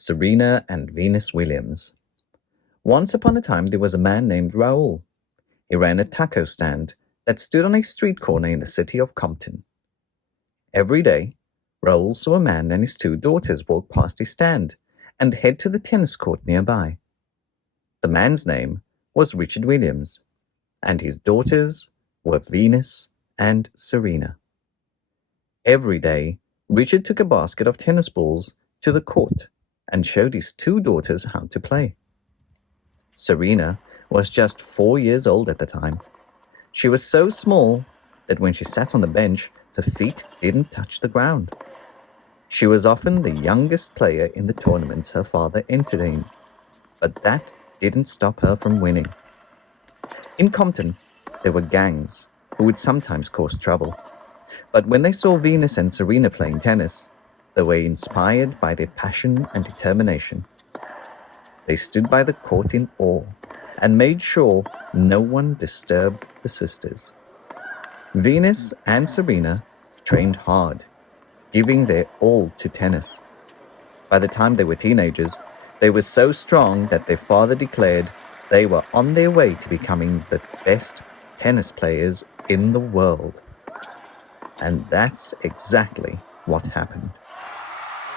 Serena and Venus Williams. Once upon a time there was a man named Raoul. He ran a taco stand that stood on a street corner in the city of Compton. Every day, Raoul saw a man and his two daughters walk past his stand and head to the tennis court nearby. The man's name was Richard Williams, and his daughters were Venus and Serena. Every day, Richard took a basket of tennis balls to the court and showed his two daughters how to play. Serena was just 4 years old at the time. She was so small that when she sat on the bench, her feet didn't touch the ground. She was often the youngest player in the tournaments her father entered in, but that didn't stop her from winning. In Compton, there were gangs who would sometimes cause trouble, but when they saw Venus and Serena playing tennis, they were inspired by their passion and determination. They stood by the court in awe and made sure no one disturbed the sisters. Venus and Serena trained hard, giving their all to tennis. By the time they were teenagers, they were so strong that their father declared they were on their way to becoming the best tennis players in the world. And that's exactly what happened.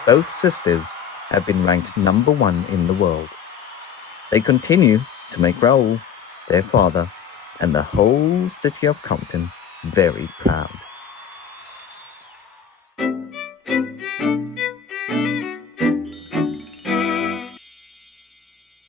Both sisters have been ranked number 1 in the world. They continue to make Raoul, their father, and the whole city of Compton very proud.